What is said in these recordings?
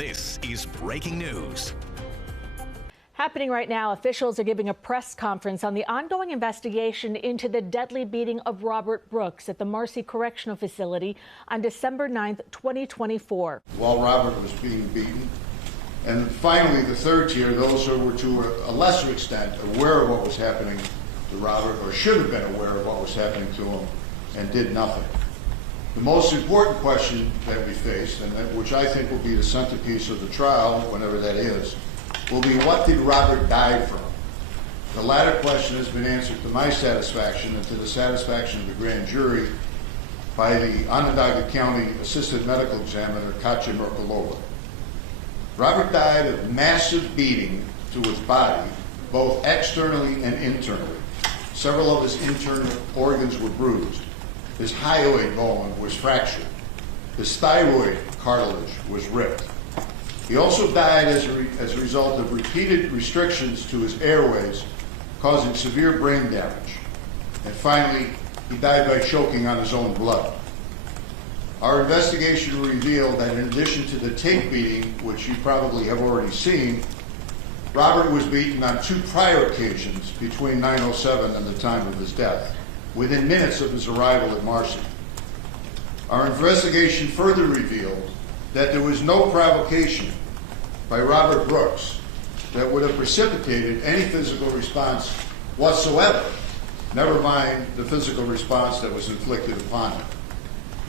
This is breaking news. Happening right now, officials are giving a press conference on the ongoing investigation into the deadly beating of Robert Brooks at the Marcy Correctional Facility on December 9th, 2024. While Robert was being beaten. And finally, the third tier, those who were to a lesser extent aware of what was happening to Robert, or should have been aware of what was happening to him, and did nothing. The most important question that we face, and which I think will be the centerpiece of the trial, whenever that is, will be, what did Robert die from? The latter question has been answered to my satisfaction and to the satisfaction of the grand jury by the Onondaga County Assistant Medical Examiner, Katja Merkulova. Robert died of massive beating to his body, both externally and internally. Several of his internal organs were bruised. His hyoid bone was fractured. His thyroid cartilage was ripped. He also died as a result of repeated restrictions to his airways, causing severe brain damage. And finally, he died by choking on his own blood. Our investigation revealed that in addition to the tape beating, which you probably have already seen, Robert was beaten on 2 prior occasions between 9/07 and the time of his death, within minutes of his arrival at Marcy. Our investigation further revealed that there was no provocation by Robert Brooks that would have precipitated any physical response whatsoever, never mind the physical response that was inflicted upon him.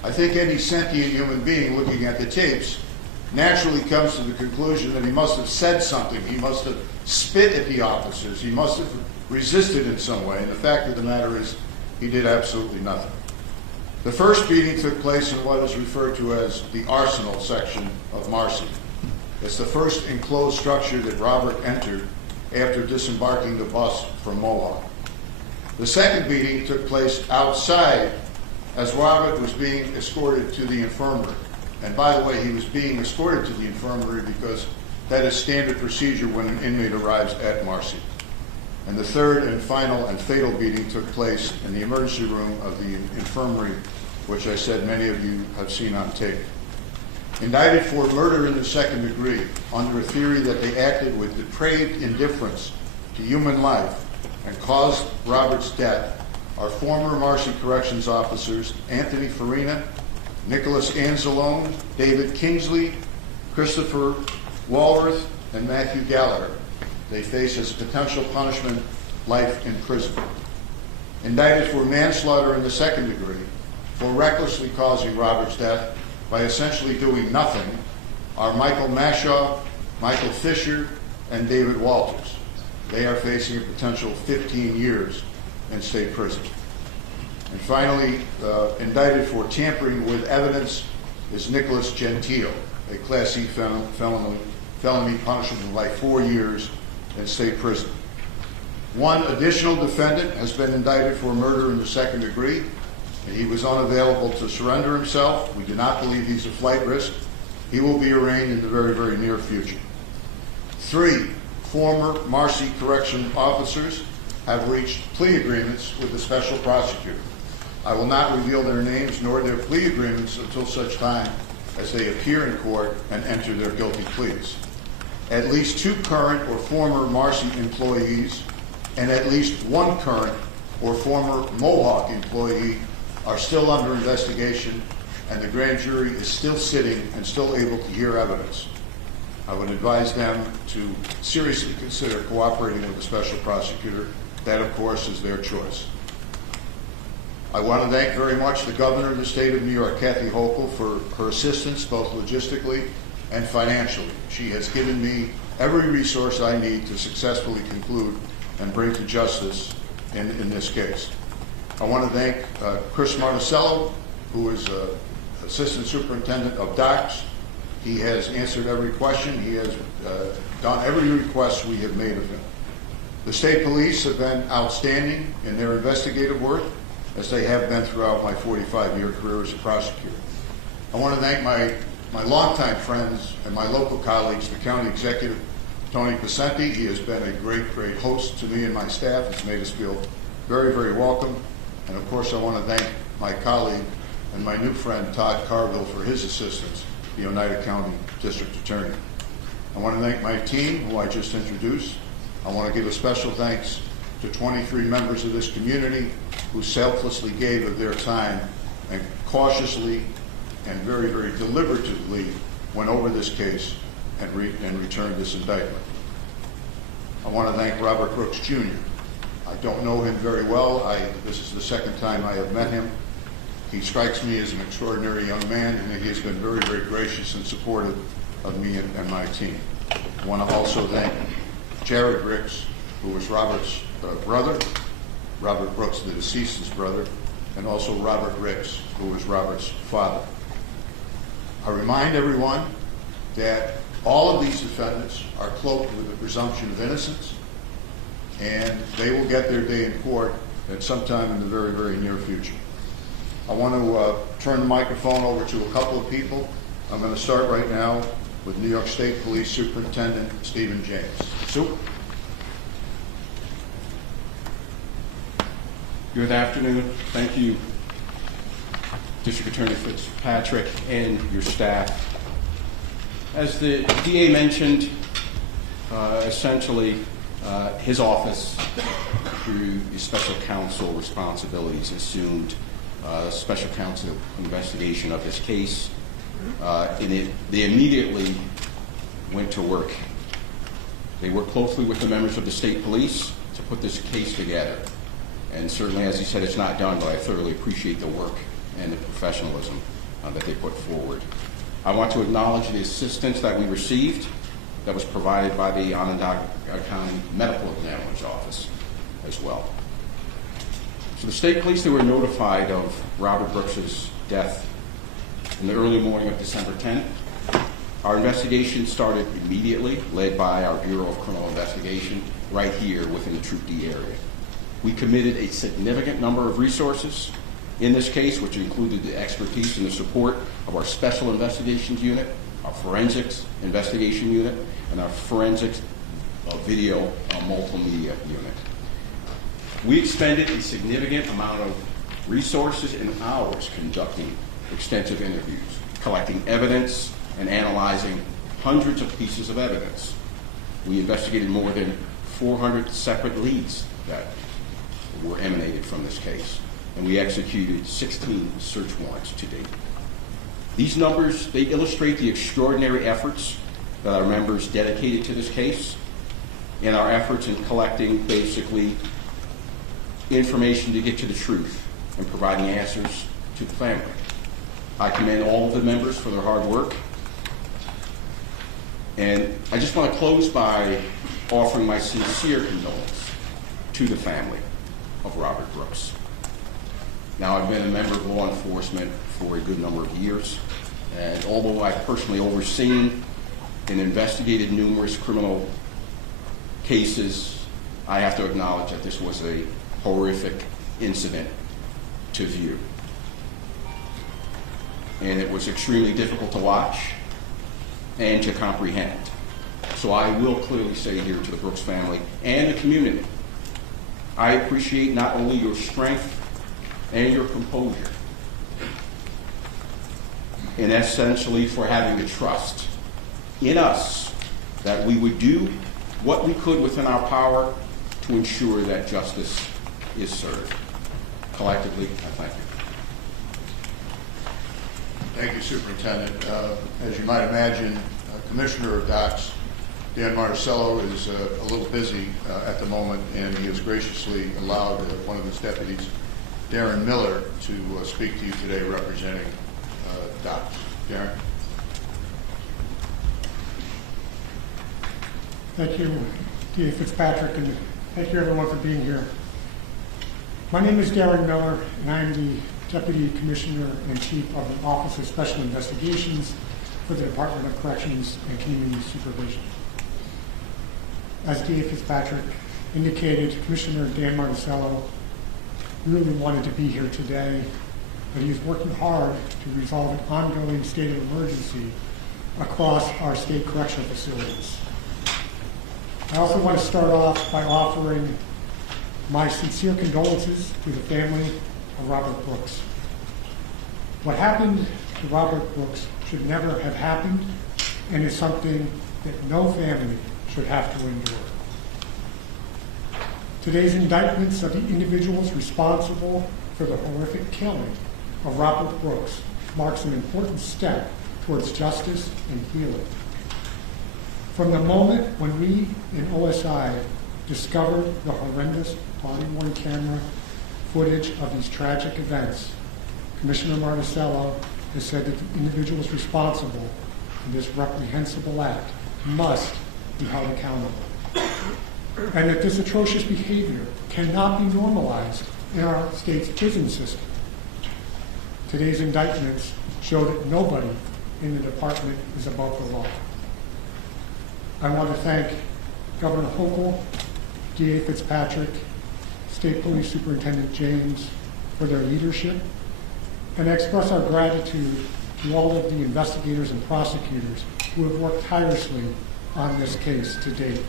I think any sentient human being looking at the tapes naturally comes to the conclusion that he must have said something, he must have spit at the officers, he must have resisted in some way, and the fact of the matter is he did absolutely nothing. The first beating took place in what is referred to as the arsenal section of Marcy. It's the first enclosed structure that Robert entered after disembarking the bus from Mohawk. The second beating took place outside as Robert was being escorted to the infirmary. And by the way, he was being escorted to the infirmary because that is standard procedure when an inmate arrives at Marcy. And the third and final and fatal beating took place in the emergency room of the infirmary, which I said many of you have seen on tape. Indicted for murder in the second degree under a theory that they acted with depraved indifference to human life and caused Robert's death are former Marcy Corrections officers Anthony Farina, Nicholas Anzalone, David Kingsley, Christopher Walworth, and Matthew Gallagher. They face as potential punishment life in prison. Indicted for manslaughter in the second degree for recklessly causing Robert's death by essentially doing nothing are Michael Mashaw, Michael Fisher, and David Walters. They are facing a potential 15 years in state prison. And finally, indicted for tampering with evidence is Nicholas Gentile, a Class C felony punishable by 4 years in state prison. One additional defendant has been indicted for murder in the second degree, and he was unavailable to surrender himself. We do not believe he's a flight risk. He will be arraigned in the very, very near future. 3 former Marcy Correction officers have reached plea agreements with the special prosecutor. I will not reveal their names nor their plea agreements until such time as they appear in court and enter their guilty pleas. At least 2 current or former Marcy employees and at least 1 current or former Mohawk employee are still under investigation, and the grand jury is still sitting and still able to hear evidence. I would advise them to seriously consider cooperating with the special prosecutor. That, of course, is their choice. I want to thank very much the governor of the state of New York, Kathy Hochul, for her assistance both logistically and financially. She has given me every resource I need to successfully conclude and bring to justice in this case. I want to thank Chris Marticello, who is Assistant Superintendent of Docks. He has answered every question. He has done every request we have made of him. The state police have been outstanding in their investigative work, as they have been throughout my 45-year career as a prosecutor. I want to thank my longtime friends and my local colleagues, the county executive, Tony Pacenti. He has been a great, great host to me and my staff. It's made us feel very, very welcome. And of course, I want to thank my colleague and my new friend, Todd Carville, for his assistance the Oneida County District Attorney. I want to thank my team, who I just introduced. I want to give a special thanks to 23 members of this community who selflessly gave of their time and cautiously and very, very deliberatively went over this case and returned this indictment. I want to thank Robert Brooks, Jr. I don't know him very well. This is the second time I have met him. He strikes me as an extraordinary young man, and he has been very, very gracious and supportive of me and my team. I want to also thank Jared Ricks, who was Robert's brother, Robert Brooks, the deceased's brother, and also Robert Ricks, who was Robert's father. I remind everyone that all of these defendants are cloaked with the presumption of innocence, and they will get their day in court at some time in the very, very near future. I want to turn the microphone over to a couple of people. I'm going to start right now with New York State Police Superintendent Stephen James. Sue? Good afternoon. Thank you, District Attorney Fitzpatrick and your staff. As the DA mentioned, essentially his office, through the special counsel responsibilities, assumed special counsel investigation of this case. They immediately went to work. They worked closely with the members of the state police to put this case together. And certainly, as he said, it's not done, but I thoroughly appreciate the work and the professionalism that they put forward. I want to acknowledge the assistance that we received that was provided by the Onondaga County Medical Examiner's Office as well. So the state police, they were notified of Robert Brooks's death in the early morning of December 10th. Our investigation started immediately, led by our Bureau of Criminal Investigation right here within the Troop D area. We committed a significant number of resources in this case, which included the expertise and the support of our Special Investigations Unit, our Forensics Investigation Unit, and our Forensics Video Multimedia Unit. We expended a significant amount of resources and hours conducting extensive interviews, collecting evidence, and analyzing hundreds of pieces of evidence. We investigated more than 400 separate leads that were emanated from this case, and we executed 16 search warrants to date. These numbers, they illustrate the extraordinary efforts that our members dedicated to this case and our efforts in collecting basically information to get to the truth and providing answers to the family. I commend all of the members for their hard work. And I just want to close by offering my sincere condolence to the family of Robert Brooks. Now, I've been a member of law enforcement for a good number of years, and although I've personally overseen and investigated numerous criminal cases, I have to acknowledge that this was a horrific incident to view. And it was extremely difficult to watch and to comprehend. So I will clearly say here to the Brooks family and the community, I appreciate not only your strength and your composure, and essentially for having the trust in us that we would do what we could within our power to ensure that justice is served. Collectively, I thank you. Thank you, Superintendent. As you might imagine, Commissioner of Docks, Dan Marcello, is a little busy at the moment, and he has graciously allowed one of his deputies, Darren Miller, to speak to you today representing Docks. Darren. Thank you, D.A. Fitzpatrick, and thank you everyone for being here. My name is Darren Miller, and I am the Deputy Commissioner and Chief of the Office of Special Investigations for the Department of Corrections and Community Supervision. As D.A. Fitzpatrick indicated, Commissioner Dan Marcello really wanted to be here today, but he's working hard to resolve an ongoing state of emergency across our state correctional facilities. I also want to start off by offering my sincere condolences to the family of Robert Brooks. What happened to Robert Brooks should never have happened and is something that no family should have to endure. Today's indictments of the individuals responsible for the horrific killing of Robert Brooks marks an important step towards justice and healing. From the moment when we in OSI discovered the horrendous body-worn camera footage of these tragic events, Commissioner Marticello has said that the individuals responsible for this reprehensible act must be held accountable, and that this atrocious behavior cannot be normalized in our state's prison system. Today's indictments show that nobody in the department is above the law. I want to thank Governor Hochul, DA Fitzpatrick, State Police Superintendent James for their leadership, and express our gratitude to all of the investigators and prosecutors who have worked tirelessly on this case to date.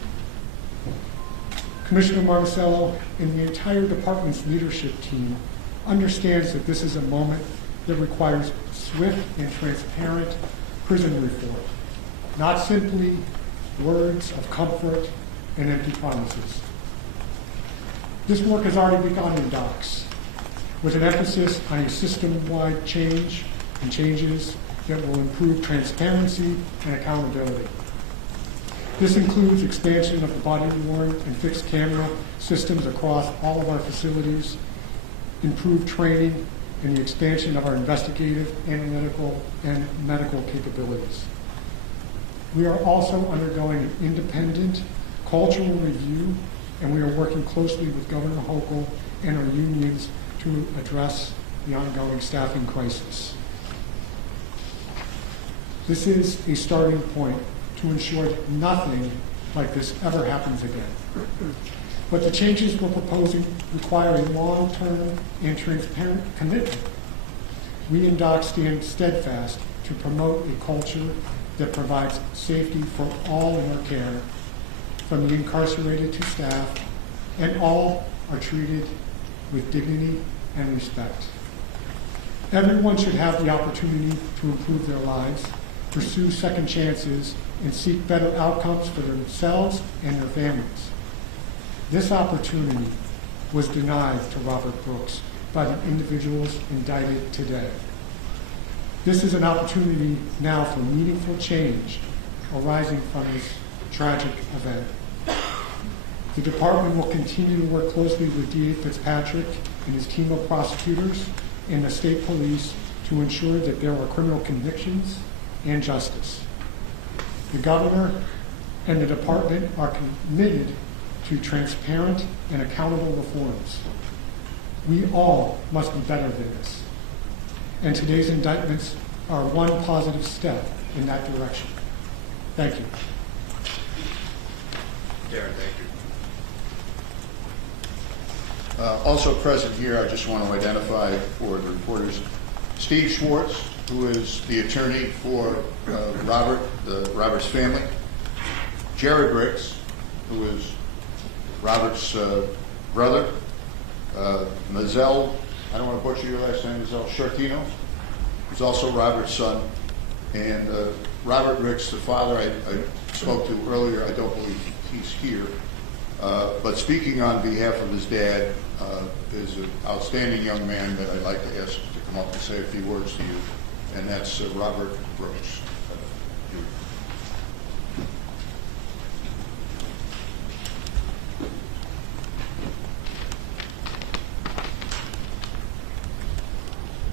Commissioner Marticello and the entire department's leadership team understands that this is a moment that requires swift and transparent prison reform, not simply words of comfort and empty promises. This work has already begun in docks, with an emphasis on a system-wide change and changes that will improve transparency and accountability. This includes expansion of the body-worn and fixed camera systems across all of our facilities, improved training, and the expansion of our investigative, analytical, and medical capabilities. We are also undergoing an independent cultural review, and we are working closely with Governor Hochul and our unions to address the ongoing staffing crisis. This is a starting point to ensure that nothing like this ever happens again. But the changes we're proposing require a long-term and transparent commitment. We in DOC stand steadfast to promote a culture that provides safety for all in our care, from the incarcerated to staff, and all are treated with dignity and respect. Everyone should have the opportunity to improve their lives, pursue second chances, and seek better outcomes for themselves and their families. This opportunity was denied to Robert Brooks by the individuals indicted today. This is an opportunity now for meaningful change arising from this tragic event. The department will continue to work closely with DA Fitzpatrick and his team of prosecutors and the state police to ensure that there are criminal convictions and justice. The governor and the department are committed to transparent and accountable reforms. We all must be better than this. And today's indictments are one positive step in that direction. Thank you. Darren, thank you. Also present here, I just want to identify for the reporters, Steve Schwartz, who is the attorney for Robert's family, Jared Ricks, who is Robert's brother, Mazel, I don't want to butcher your last name, Mazel Shartino, who's also Robert's son, and Robert Ricks, the father I spoke to earlier, I don't believe he's here, but speaking on behalf of his dad, is an outstanding young man that I'd like to ask to come up and say a few words to you, and that's Robert Brooks.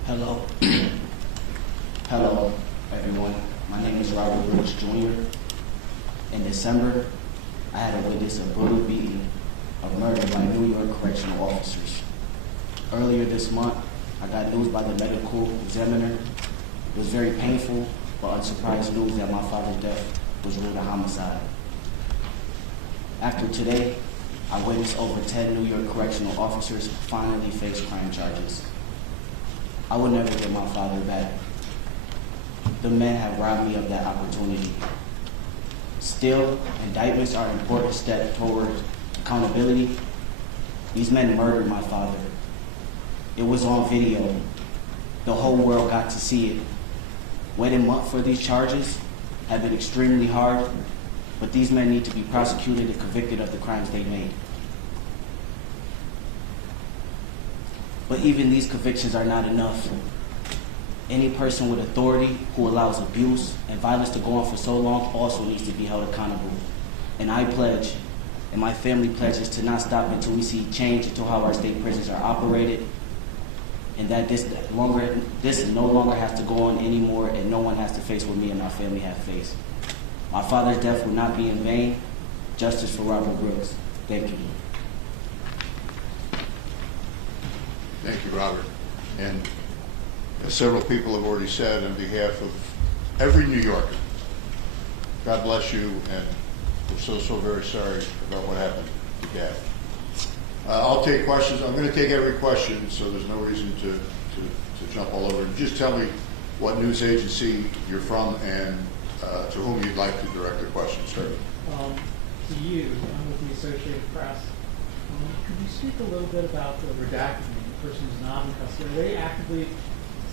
Hello. Hello, everyone. My name is Robert Brooks Jr. In December, I had to witness a brutal beating of murder by New York correctional officers. Earlier this month, I got news by the medical examiner. It was very painful, but unsurprised news that my father's death was ruled a homicide. After today, I witnessed over 10 New York correctional officers finally face crime charges. I will never get my father back. The men have robbed me of that opportunity. Still, indictments are an important step toward accountability. These men murdered my father. It was on video. The whole world got to see it. waiting months for these charges have been extremely hard, but these men need to be prosecuted and convicted of the crimes they made. But even these convictions are not enough. Any person with authority who allows abuse and violence to go on for so long also needs to be held accountable. And I pledge, and my family pledges, to not stop until we see change into how our state prisons are operated, and that this no longer has to go on anymore, and no one has to face what me and my family have faced. My father's death will not be in vain. Justice for Robert Brooks. Thank you. Thank you, Robert. And as several people have already said, on behalf of every New Yorker, God bless you, and we're so very sorry about what happened to Dad. I'll take questions. I'm going to take every question, so there's no reason to jump all over. Just tell me what news agency you're from and to whom you'd like to direct the question. Sir. To you, I'm with the Associated Press. Could you speak a little bit about the redacted name, the person who's not in custody? Are they actively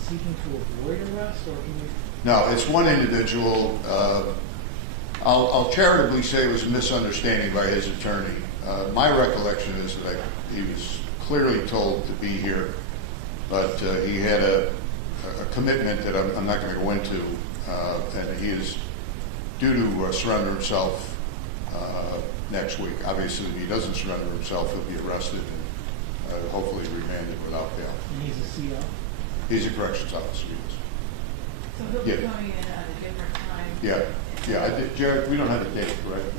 seeking to avoid arrest, or can you? No, it's one individual. I'll charitably say it was a misunderstanding by his attorney. My recollection is that he was clearly told to be here, but he had a commitment that I'm not going to go into, and he is due to surrender himself next week. Obviously, if he doesn't surrender himself, he'll be arrested and hopefully remanded without bail. And he's a CO? He's a corrections officer, yes. So he'll be coming in at a different time? Yeah. Jared, we don't have a date, correct?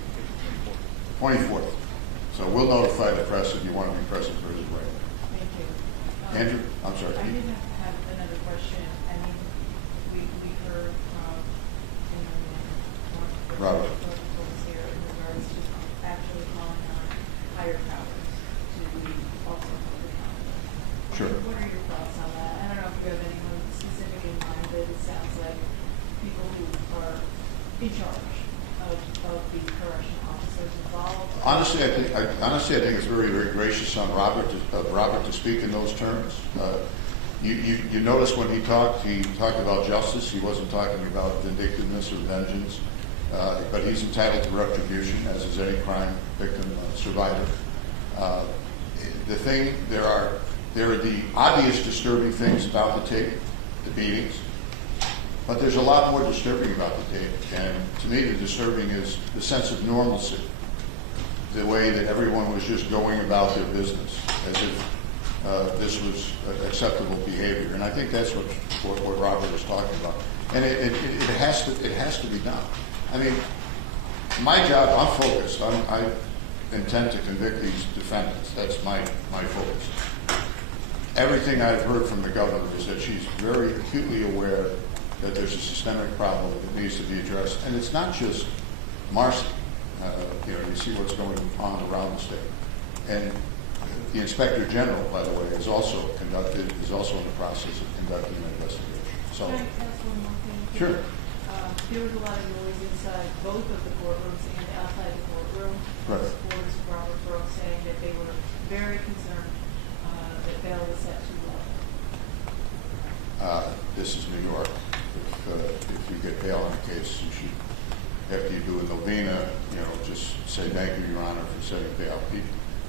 24th. So we'll notify the press if you want to be present for his right. Thank you. Andrew, I'm sorry. I did have another question. I mean, we heard from Robert here in regards to actually calling on higher powers to be also held accountable. Sure. What are your thoughts on that? I don't know if you have anyone specific in mind, but it sounds like people who are in charge of the correctional officers involved. Honestly, I think it's very, very gracious on Robert to speak in those terms. You notice when he talked about justice. He wasn't talking about vindictiveness or vengeance, but he's entitled to retribution, as is any crime victim survivor. There are the obvious disturbing things about the tape, the beatings, but there's a lot more disturbing about the tape. And to me, the disturbing is the sense of normalcy, the way that everyone was just going about their business as if this was acceptable behavior. And I think that's what Robert is talking about. And it has to be done. I mean, my job, I'm focused. I intend to convict these defendants. That's my focus. Everything I've heard from the governor is that she's very acutely aware that there's a systemic problem that needs to be addressed. And it's not just Marcy. You see what's going on around the state. And the Inspector General, by the way, is also in the process of conducting an investigation. So, Can I ask one more thing? Sure. There was a lot of noise inside both of the courtrooms and outside the courtroom. Right. Supporters of Robert Brooks saying that they were very concerned that bail was set too low. This is New York. If you get bail on a case, you should, after you do a novena, just say thank you, Your Honor, for setting bail.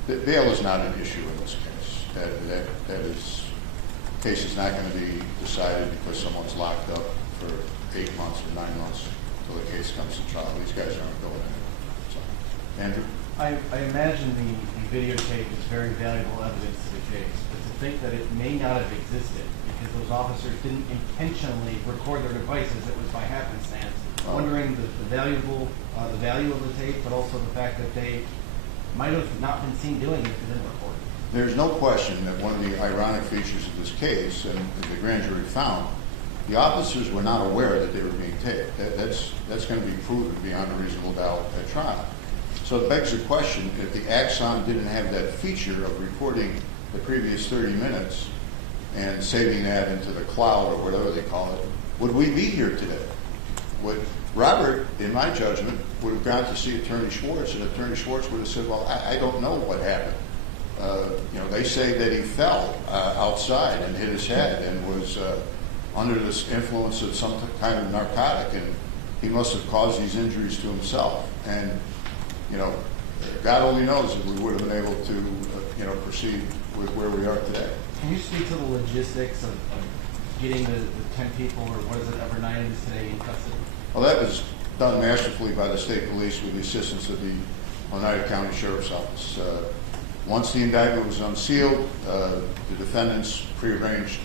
Bail is not an issue in this case. Case is not going to be decided because someone's locked up for 8 months or 9 months until the case comes to trial. These guys aren't going anywhere. So, Andrew? I imagine the videotape is very valuable evidence to the case, but to think that it may not have existed because those officers didn't intentionally record their devices, it was by happenstance. Wondering the value of the tape, but also the fact that they might have not been seen doing it if they didn't record it. There's no question that one of the ironic features of this case, and the grand jury found, the officers were not aware that they were being taped. That's going to be proven beyond a reasonable doubt at trial. So it begs the question, if the Axon didn't have that feature of recording the previous 30 minutes and saving that into the cloud or whatever they call it, would we be here today? Would Robert, in my judgment, would have gone to see Attorney Schwartz, and Attorney Schwartz would have said, well, I don't know what happened. They say that he fell outside and hit his head and was under this influence of some kind of narcotic, and he must have caused these injuries to himself. And, God only knows if we would have been able to, proceed with where we are today. Can you speak to the logistics of getting the 10 people, or what is it, over 9 is today in custody? Well, that was done masterfully by the state police with the assistance of the Oneida County Sheriff's Office. Once the indictment was unsealed, the defendants prearranged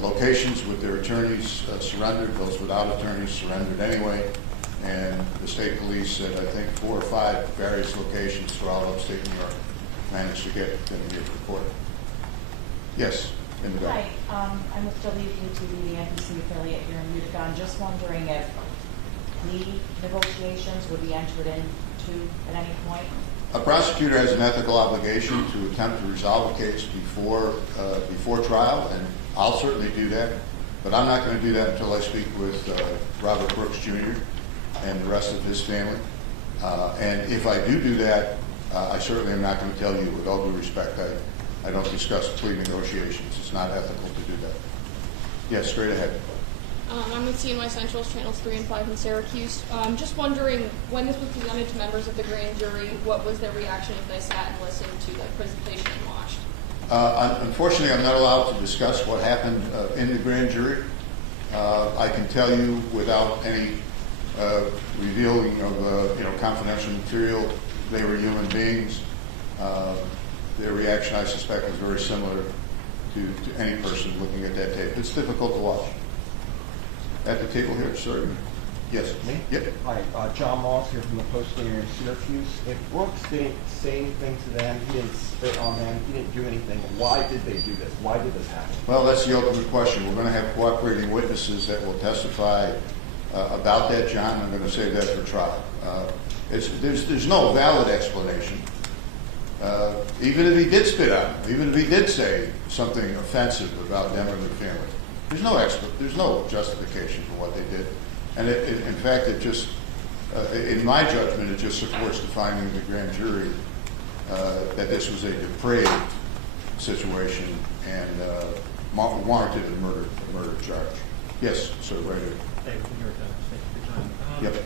locations with their attorneys, surrendered. Those without attorneys surrendered anyway. And the state police at, I think, 4 or 5 various locations throughout upstate New York managed to get them here to court. Yes, in the back. Hi, I'm with WPTV, the NBC affiliate here in Utica. I'm just wondering if plea negotiations would be entered into at any point? A prosecutor has an ethical obligation to attempt to resolve a case before trial, and I'll certainly do that. But I'm not going to do that until I speak with Robert Brooks Jr. and the rest of his family. And if I do that, I certainly am not going to tell you, with all due respect, I don't discuss plea negotiations. It's not ethical to do that. Yes, straight ahead. I'm with CNY Central's Channels 3 and 5 in Syracuse. Just wondering, when this was presented to members of the grand jury, what was their reaction if they sat and listened to the presentation and watched? Unfortunately, I'm not allowed to discuss what happened in the grand jury. I can tell you without any revealing of confidential material, they were human beings. Their reaction, I suspect, is very similar to any person looking at that tape. It's difficult to watch. At the table here, sir. Yes. Me? Yep. Hi, John Moss here from the Post here in Syracuse. If Brooks didn't say anything to them, he didn't spit on them, he didn't do anything, why did they do this? Why did this happen? Well, that's the ultimate question. We're going to have cooperating witnesses that will testify about that, John. I'm going to save that for trial. There's no valid explanation. Even if he did spit on them, even if he did say something offensive about them or their family, there's no justification for what they did. And in fact, it just, in my judgment, it just supports the finding of the grand jury that this was a depraved situation and warranted a murder charge. Yes, sir, right here. Hey, New York Times. Thank you for your time.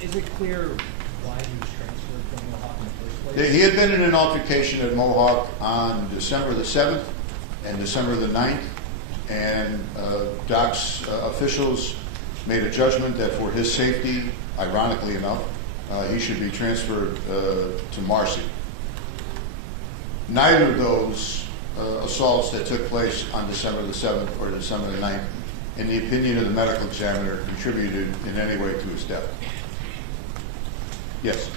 Yep. Is it clear why he was transferred from Mohawk in the first place? He had been in an altercation at Mohawk on December the 7th and December the 9th, and DOC's officials made a judgment that for his safety, ironically enough, he should be transferred to Marcy. Neither of those assaults that took place on December the 7th or December the 9th, in the opinion of the medical examiner, contributed in any way to his death. Yes?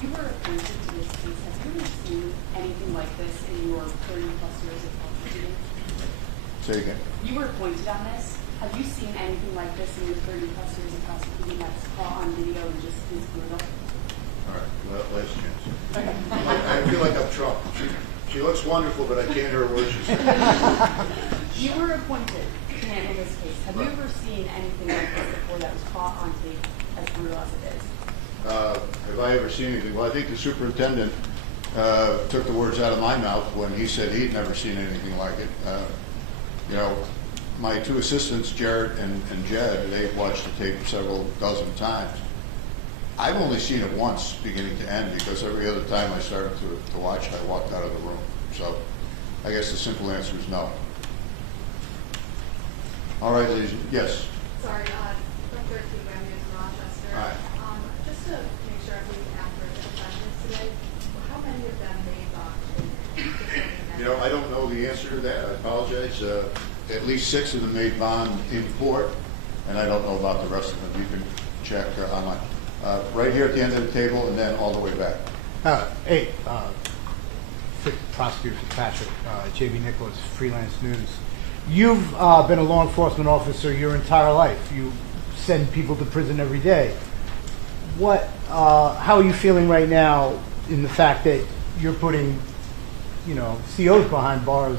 You were appointed to this case. Have you ever seen anything like this in your 30+ years of custody? Say again. You were appointed on this. Have you seen anything like this in your 30+ years of prosecuting that's caught on video and just is brutal? All right, well, last chance. Okay. I feel like I'm Trump. She looks wonderful, but I can't hear a word she's saying. You were appointed to handle this case. Have you ever seen anything like this before that was caught on tape as brutal as it is? Have I ever seen anything? Well, I think the superintendent took the words out of my mouth when he said he'd never seen anything like it. My 2 assistants, Jared and Jed, they've watched the tape several dozen times. I've only seen it once, beginning to end, because every other time I started to watch it, I walked out of the room. So I guess the simple answer is no. All right, ladies. Yes? Sorry, from 13 Graham News in Rochester. Hi. Just to make sure I'm being accurate with the defendants today, how many of them made bond? I don't know the answer to that. I apologize. At least 6 of them made bond in court, and I don't know about the rest of them. You can check online. Right here at the end of the table, and then all the way back. Hey, Prosecutor Fitzpatrick, J.B. Nicholas, Freelance News. You've been a law enforcement officer your entire life. You send people to prison every day. How are you feeling right now in the fact that you're putting, COs behind bars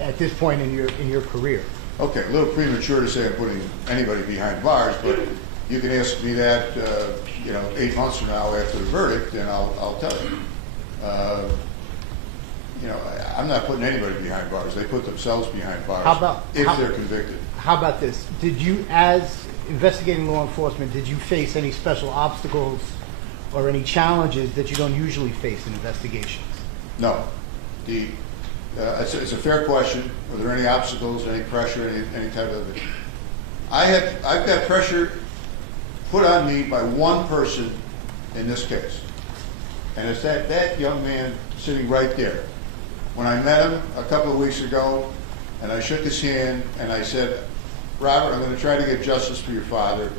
at this point in your career? Okay, a little premature to say I'm putting anybody behind bars, but you can ask me that, 8 months from now after the verdict, and I'll tell you. I'm not putting anybody behind bars. They put themselves behind bars if they're convicted. How about this? Did you, as investigating law enforcement, did you face any special obstacles or any challenges that you don't usually face in investigations? No. It's a fair question. Were there any obstacles, any pressure, any type of... I've got pressure put on me by one person in this case. And it's that young man sitting right there. When I met him a couple of weeks ago, and I shook his hand, and I said, Robert, I'm going to try to get justice for your father.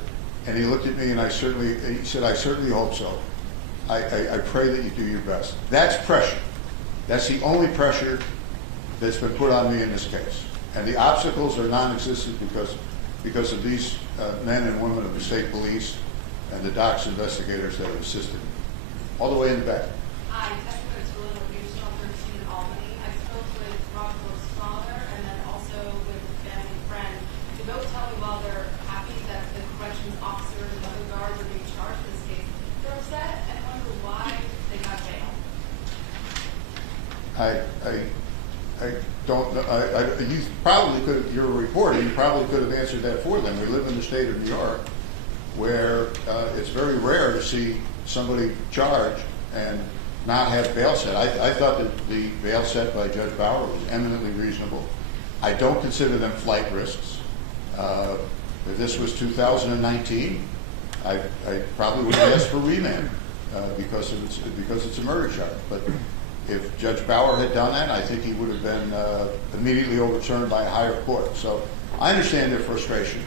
And he looked at me, and he said, I certainly hope so. I pray that you do your best. That's pressure. That's the only pressure that's been put on me in this case. And the obstacles are non-existent because of these men and women of the state police and the DOCS investigators that have assisted me. All the way in the back. Hi, Jessica Tulin with News Channel 13 in Albany. I spoke with Robert Brooks' father and then also with his family friend. They both tell me while they're happy that the corrections officers and other guards are being charged in this case, they're upset and wonder why they got bail. I don't know. You probably could, you're a reporter, you probably could have answered that for them. We live in the state of New York where it's very rare to see somebody charged and not have bail set. I thought that the bail set by Judge Bauer was eminently reasonable. I don't consider them flight risks. If this was 2019, I probably would have asked for remand because it's a murder charge. But if Judge Bauer had done that, I think he would have been immediately overturned by a higher court. So I understand their frustration,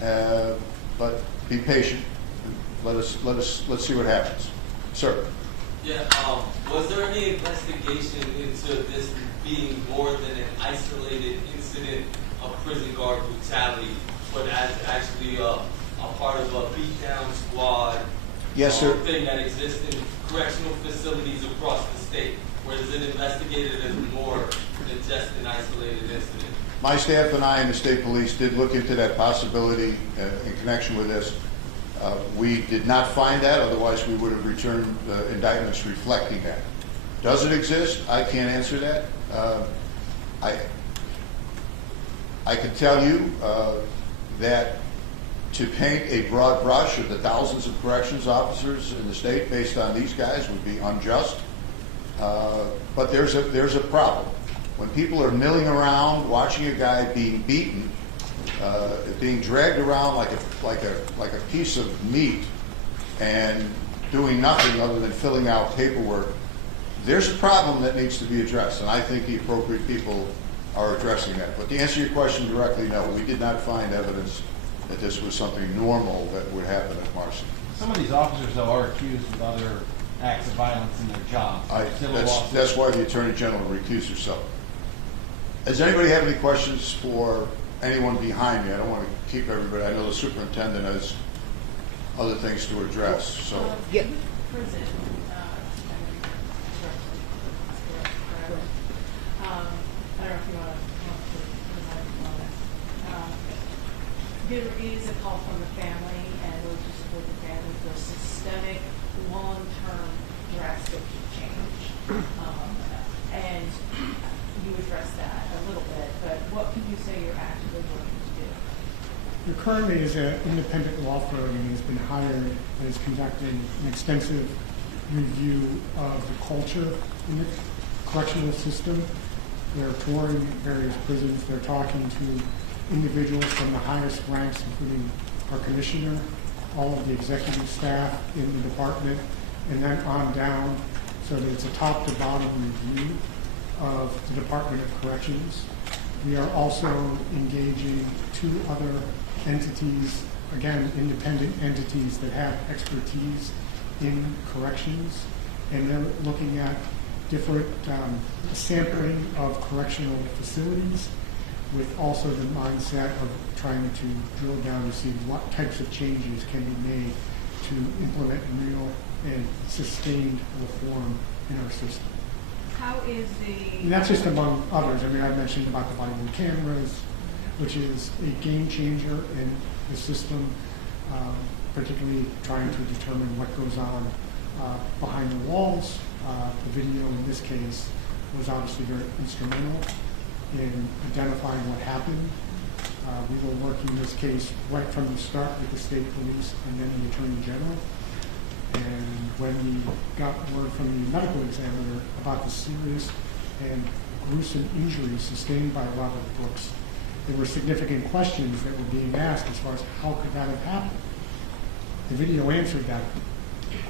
but be patient. Let's see what happens. Sir. Yeah. Was there any investigation into this being more than an isolated incident of prison guard brutality, but as actually a part of a beatdown squad? Yes, sir. Thing that exists in correctional facilities across the state, where is it investigated as more than just an isolated incident? My staff and I and the state police did look into that possibility in connection with this. We did not find that, otherwise we would have returned indictments reflecting that. Does it exist? I can't answer that. I can tell you that to paint a broad brush of the thousands of corrections officers in the state based on these guys would be unjust. But there's a problem. When people are milling around watching a guy being beaten, being dragged around like a piece of meat and doing nothing other than filling out paperwork, there's a problem that needs to be addressed, and I think the appropriate people are addressing that. But to answer your question directly, no, we did not find evidence that this was something normal that would happen at Marcy. Some of these officers, though, are accused of other acts of violence in their job. That's why the Attorney General recused herself. Does anybody have any questions for anyone behind me? I don't want to keep everybody. I know the superintendent has other things to address. So, yeah. Prison. I don't know if you want to there is a call from the family and those who support the family for systemic, long-term, drastic change. And you addressed that a little bit, but what can you say you're actively working to do? There currently is an independent law firm and has been hired and is conducting an extensive review of the culture in the correctional system. They're touring various prisons. They're talking to individuals from the highest ranks, including our commissioner, all of the executive staff in the department, and then on down, so that it's a top to bottom review of the Department of Corrections. We are also engaging 2 other entities, again, independent entities that have expertise in corrections, and they're looking at different sampling of correctional facilities with also the mindset of trying to drill down to see what types of changes can be made to implement real and sustained reform in our system. How is and that's just among others. I mean, I mentioned about the body worn cameras, which is a game changer in the system, particularly trying to determine what goes on behind the walls. The video in this case was obviously very instrumental in identifying what happened. We were working this case right from the start with the state police and then the Attorney General. And when we got word from the medical examiner about the serious and gruesome injuries sustained by Robert Brooks, there were significant questions that were being asked as far as how could that have happened. The video answered that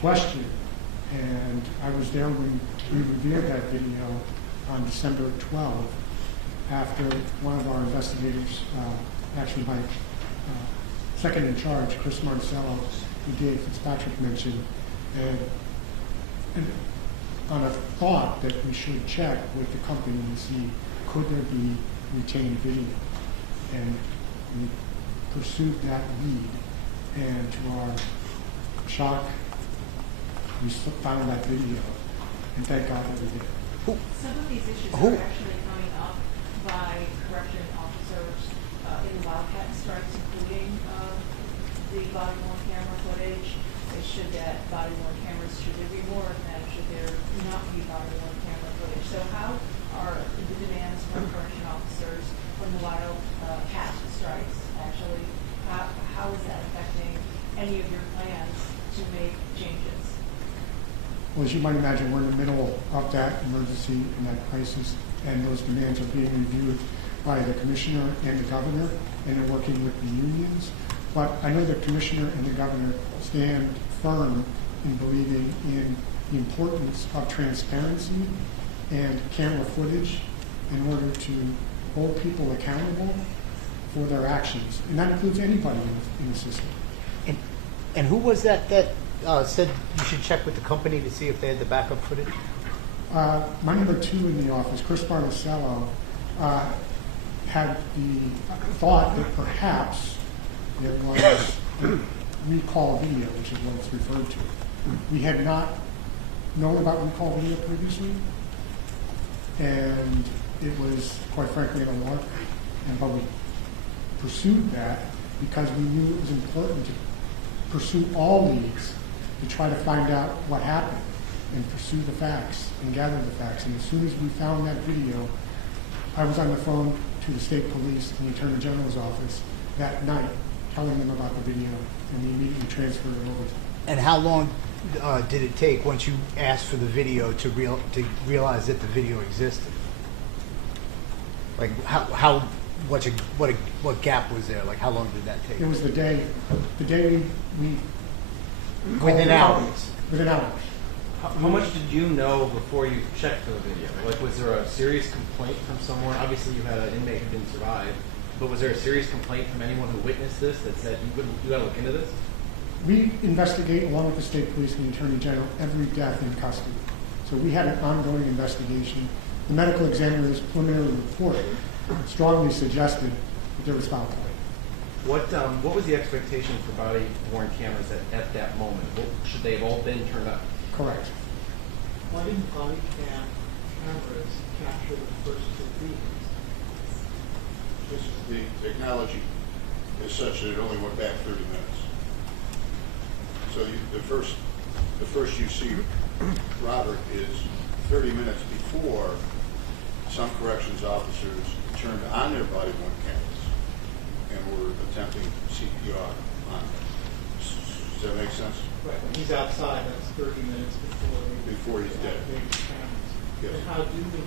question, and I was there when we reviewed that video on December 12th after one of our investigators, actually my second in charge, Chris Marcello, who Dave Fitzpatrick mentioned, and on a thought that we should check with the company and see could there be retained video. And we pursued that lead, and to our shock, we found that video, and thank God that we did. Some of these issues are actually coming up by correction officers in the wildcat strikes, including the body-worn camera footage. Should that body-worn cameras, should there be more of them? Should there not be body-worn camera footage? So how are the demands from correction officers from the wildcat strikes actually, how is that affecting any of your plans to make changes? Well, as you might imagine, we're in the middle of that emergency and that crisis, and those demands are being reviewed by the commissioner and the governor, and they're working with the unions. But I know the commissioner and the governor stand firm in believing in the importance of transparency and camera footage in order to hold people accountable for their actions. And that includes anybody in the system. And who was that said you should check with the company to see if they had the backup footage? My number 2 in the office, Chris Marcello, had the thought that perhaps there was recall video, which is what it's referred to. We had not known about recall video previously, and it was, quite frankly, an alarm. But we pursued that because we knew it was important to pursue all leads to try to find out what happened and pursue the facts and gather the facts. And as soon as we found that video, I was on the phone to the state police and the Attorney General's office that night, telling them about the video, and we immediately transferred it over to them. And how long did it take once you asked for the video to realize that the video existed? Like what gap was there? Like how long did that take? It was the day we within hours. Within hours. How much did you know before you checked for the video? Like, was there a serious complaint from someone? Obviously, you had an inmate who didn't survive, but was there a serious complaint from anyone who witnessed this that said you got to look into this? We investigate, along with the state police and the Attorney General, every death in custody. So we had an ongoing investigation. The medical examiner's preliminary report strongly suggested that there was foul play. What was the expectation for body-worn cameras at that moment? Should they have all been turned up? Correct. Why didn't body cam cameras capture the first 2 beatings? The technology is such that it only went back 30 minutes. So the first you see Robert is 30 minutes before some corrections officers turned on their body-worn cameras and were attempting CPR on him. Does that make sense? Right, when he's outside, that's 30 minutes before he's dead. Yes. And how do we know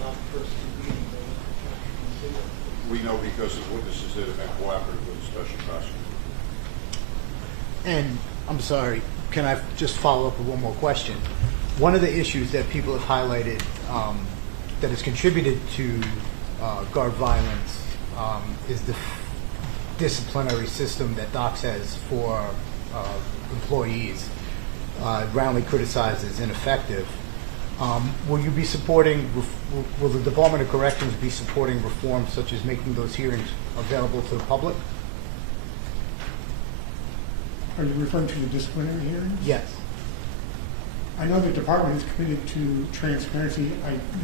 about the first 2 beatings? We know because of witnesses that have been cooperative with the special prosecutor. And I'm sorry, can I just follow up with one more question? One of the issues that people have highlighted that has contributed to guard violence is the disciplinary system that DOCS has for employees, roundly criticized as ineffective. Will you be supporting, will the Department of Corrections be supporting reforms such as making those hearings available to the public? Are you referring to the disciplinary hearings? Yes. I know the department is committed to transparency.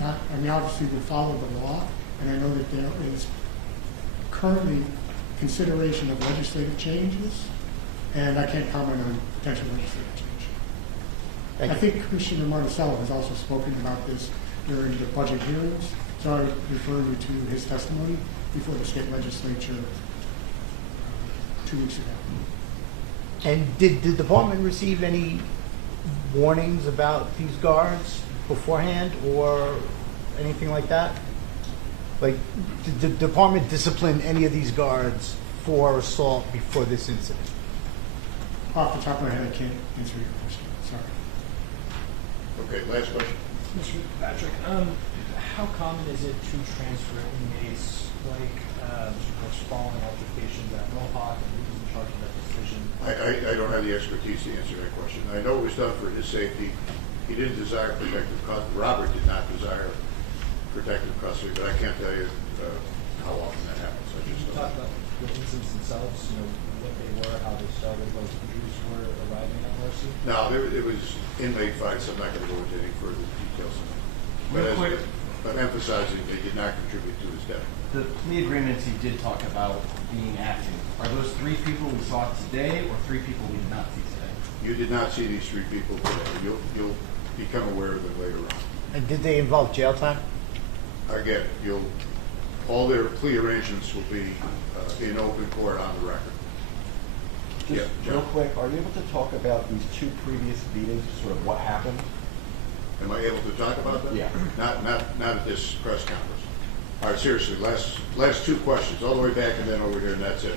Obviously we follow the law, and I know that there is currently consideration of legislative changes, and I can't comment on potential legislative change. I think Commissioner Marcello has also spoken about this during the budget hearings. So I refer you to his testimony before the state legislature 2 weeks ago. And did the department receive any warnings about these guards beforehand or anything like that? Like, did the department discipline any of these guards for assault before this incident? Off the top of my head, I can't answer your question. Sorry. Okay, last question. Mr. Patrick, how common is it to transfer inmates like Mr. Brooks following altercations at Mohawk, and who was in charge of that decision? I don't have the expertise to answer that question. I know it was done for his safety. He didn't desire protective custody. Robert did not desire protective custody, but I can't tell you how often that happens. Can you talk about the incidents themselves, what they were, how they started, what injuries were arriving at Marcy? No, it was inmate fights. I'm not going to go into any further details. But emphasizing they did not contribute to his death. The plea agreements he did talk about being active. Are those 3 people we saw today or 3 people we did not see today? You did not see these 3 people today. You'll become aware of them later on. And did they involve jail time? Again, all their plea arrangements will be in open court on the record. Just real quick, are you able to talk about these 2 previous beatings, sort of what happened? Am I able to talk about that? Yeah. Not at this press conference. All right, seriously, last 2 questions, all the way back and then over here, and that's it.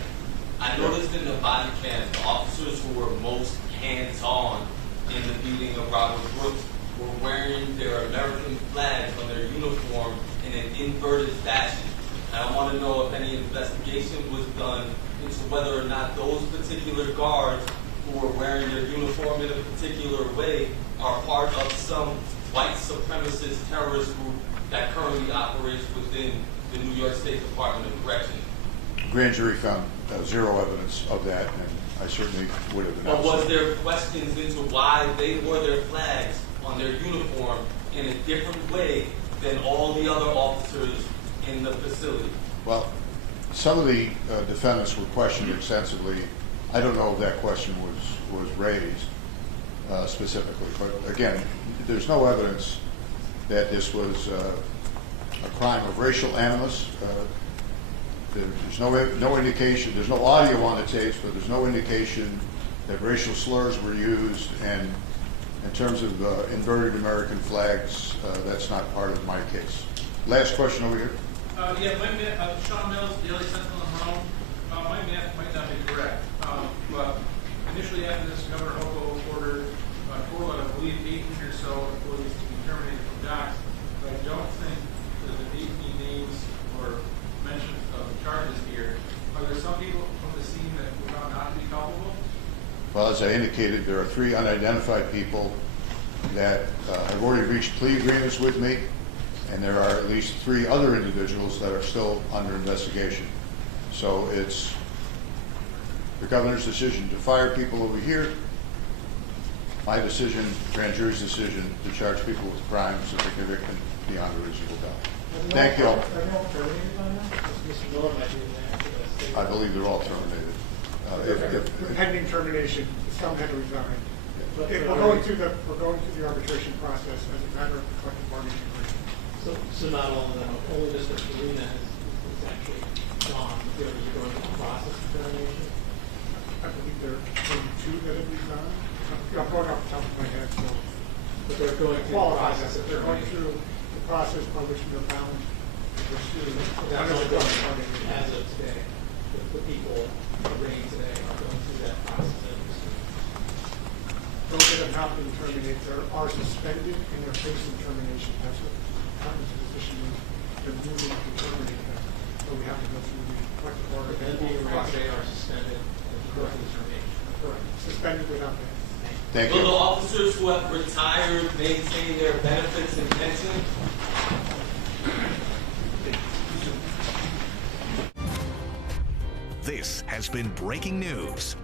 I noticed in the body cam, the officers who were most hands-on in the beating of Robert Brooks were wearing their American flags on their uniform in an inverted fashion. And I want to know if any investigation was done into whether or not those particular guards who were wearing their uniform in a particular way are part of some white supremacist terrorist group that currently operates within the New York State Department of Corrections. Grand jury found 0 evidence of that, and I certainly would have announced. But was there questions into why they wore their flags on their uniform in a different way than all the other officers in the facility? Well, some of the defendants were questioned extensively. I don't know if that question was raised specifically, but again, there's no evidence that this was a crime of racial animus. There's no indication, there's no audio on the tapes, but there's no indication that racial slurs were used, and in terms of inverted American flags, that's not part of my case. Last question over here. Yeah, my math, Sean Mills, Daily Sentinel and Rome. My math might not be correct, but initially after this, Governor Hochul ordered a total of, I believe, 18 or so employees to be terminated from docks. But I don't think that the 18 names or mentions of the charges here. Are there some people from the scene that were found not to be culpable? Well, as I indicated, there are 3 unidentified people that have already reached plea agreements with me, and there are at least 3 other individuals that are still under investigation. So it's the governor's decision to fire people over here, my decision, grand jury's decision to charge people with crimes and to convict them beyond a reasonable doubt. Thank you all. Are they all terminated by now? Mr. Miller might be able to answer this. I believe they're all terminated. Pending termination, some had resigned. We're going through the arbitration process as a matter of the collective bargaining agreement. So not all of them, only Mr. Farina is actually gone. The others are going through the process of termination. I believe there are 2 that have resigned. I'm going off the top of my head, so. But they're going through the process of They're going through the process by which they're bound to pursue. That's all going as of today. The people arraigned today are going through that process. Those that have not been terminated are suspended and they're facing termination. That's what the department's position is. They're moving to terminate them. So we have to go through the collective bargaining process. They are suspended and going through termination. Correct. Suspended without pay. Thank Will you. the officers who have retired maintain their benefits and pension? This has been breaking news.